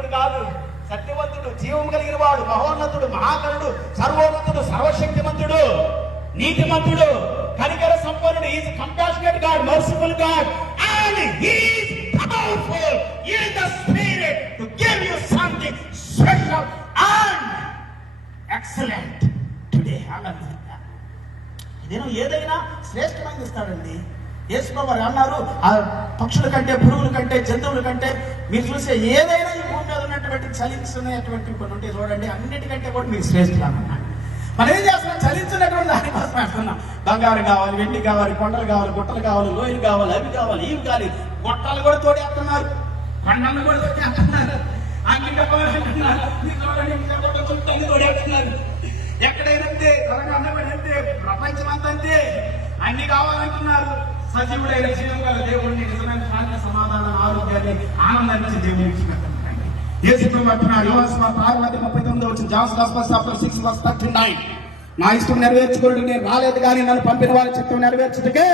అబద్ధికుడు కాదు, సత్యవంతుడు, జీవం కలిగిన వాడు, మహోన్నతుడు, మహాకరుడు, సర్వోన్నతుడు, సర్వశక్తిమంతుడు, నీతిమంతుడు, కనికర సంపన్నుడు. He is a compassionate God, merciful God, and He is powerful in the spirit to give you something special and excellent today. Hallelujah. ఇదేనో ఏదైనా శ్రేష్టమైనది ఇస్తాడండి. యేసుప్రభు అన్నారు, ఆ పక్షుల కంటే, పురుగుల కంటే, జంతువుల కంటే మీరు చూసే ఏదైనా ఈ భూమి మీద ఉన్నటువంటి చలించుకునేటువంటి కొన్ని ఉంటే చూడండి, అన్నిటికంటే కూడా మీరు శ్రేష్ఠులు అన్నాడు. మనం ఏం చేస్తున్నాం? చలించున్నటువంటి దానికోసం వేస్తున్నాం. బంగారం కావాలి, వెండి కావాలి, కొండలు కావాలి, గుట్టలు కావాలి, లోయలు కావాలి, అవి కావాలి, ఇవి కావాలి. గొట్టాలు కూడా తోడేస్తున్నారు, కొండలు కూడా తోడేస్తున్నారు, అన్ని కావాలంటున్నారు. తోడేస్తున్నారు. ఎక్కడైనా అంతే, ప్రపంచం అంతే, అన్ని కావాలంటున్నారు. సజీవుడైన జీవం గల దేవుడిని, నిజమైన శాంతి, సమాధానం, ఆరోగ్యాన్ని, ఆనందాన్ని దేవుని ఇచ్చినట్టు యేసుప్రభు అంటున్నాడు. యోహాను సువార్త 6:39 జాన్ గాస్పెల్ చాప్టర్ 6:39, నా ఇష్టం నెరవేర్చుకోవడానికి నేను రాలేదు కానీ నన్ను పంపిన వారి చిత్తం నెరవేర్చుటకే